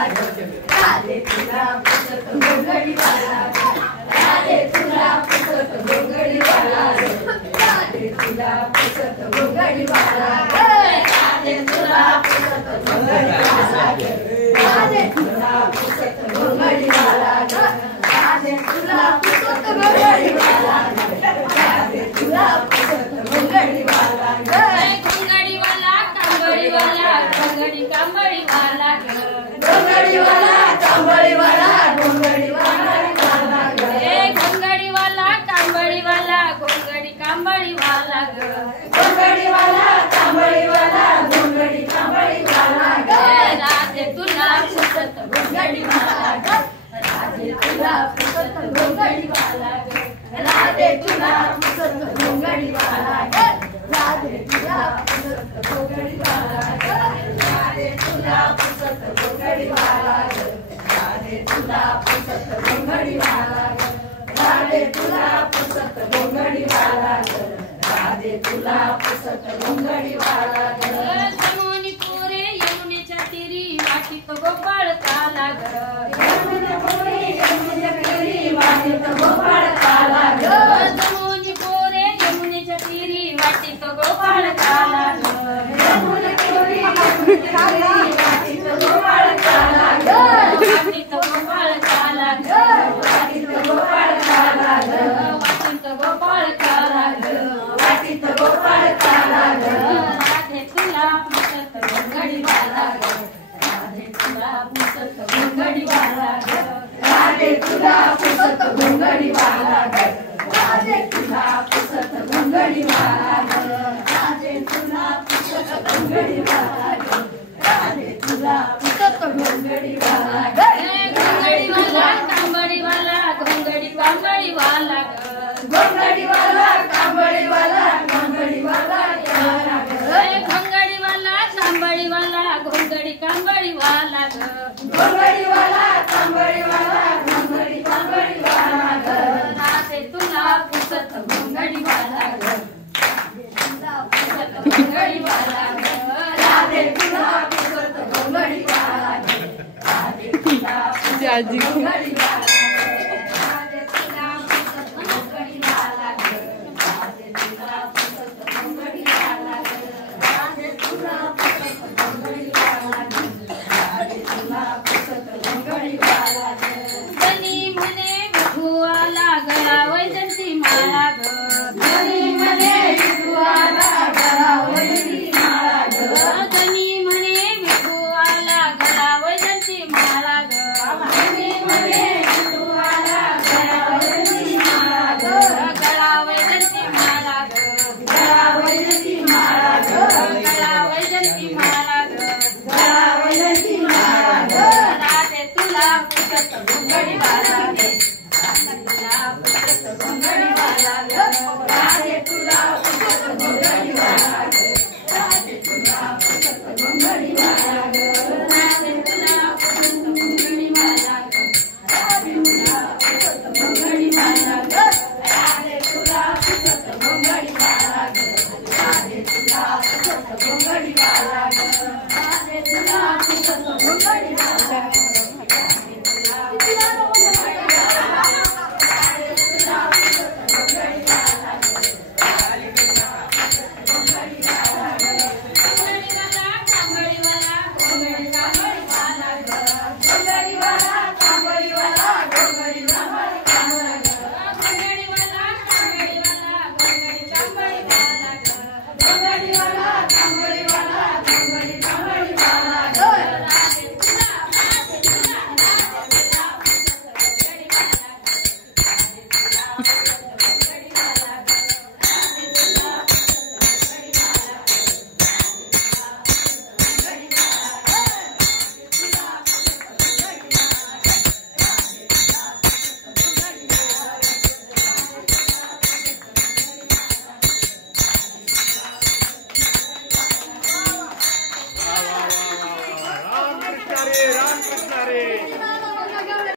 राधे तुला पुसत घोंगडीवाला राधे तुला पुसत घोंगडीवाला राधे तुला पुसत घोंगडीवाला राधे तुला पुसत घोंगडीवाला राधे तुला पुसत घोंगडीवाला राधे तुला पुसत घोंगडीवाला राधे तुला पुसत घोंगडीवाला घोंगडीवाला कांबळीवाला घोंगडी कांबळीवाला घोंगडीवाला कांबळीवाला घोंगडीवाला घोंगडीवाला कांबळीवाला घोंगडी कांबळीवाला घोंगडीवाला कांबळीवाला घोंगडी कांबळीवाला राधे तुला पुसत घोंगडीवाला राधे तुला पुसत घोंगडीवाला राधे तुला पुसत घोंगडीवाला राधे तुला पुसत घोंगडीवाला राधे तुला पुसत घोंगडीवाला राधे तुला पुसत घोंगडीवाला राधे तुला पुसत घोंगडीवाला राधे तुला पुसत घोंगडीवाला जमुनी पोरे यमुनेच्या तीरी वाटीत गोपाळ काला यमुनेच्या तीरी वाटीत गोपाळ काला जमुनी पोरे यमुनेच्या तीरी वाटीत गोपाळ काला यमुनेच्या तीरी वाटीत गोपाळ काला वाटीत गोपाळ काला वाटीत गोपाळ काला वाटीत गोपाळ काला वाटीत गोपाळ काला राधे तुला पुसत घोंगडीवाला राधे तुला पुसत घोंगडीवाला राधे तुला पुसत घोंगडीवाला राधे तुला पुसत घोंगडीवाला राधे तुला पुसत घोंगडीवाला राधे तुला पुसत घोंगडीवाला घोंगडीवाला कांबळीवाला घोंगडी कांबळीवाला घोंगडीवाला कांबळीवाला घोंगडीवाला घोंगडीवाला कांबळीवाला घोंगडी कांबळीवाला घोंगडीवाला कांबळीवाला घोंगडी कांबळीवाला राधे तुला पुसत घोंगडीवाला पुसत घोंगडीवाला राधे तुला पुसत घोंगडीवाला राधे तुला पुसत घोंगडीवाला राधे तुला पुसत घोंगडीवाला राधे तुला पुसत घोंगडीवाला राधे तुला पुसत घोंगडीवाला राधे तुला पुसत घोंगडीवाला गणी म्हणे विठुआला गळा वैजंती माळा गणी म्हणे विठुआला गळा वैजंती माळा गणी म्हणे विठुआला गळा वैजंती माळा गणी म्हणे विठुआला गळा वैजंती माळा गळा वैजंती माळा गळा वैजंती माळा गळा वैजंती माळा गळा वैजंती माळा राधे तुला पुसत घोंगडीवाला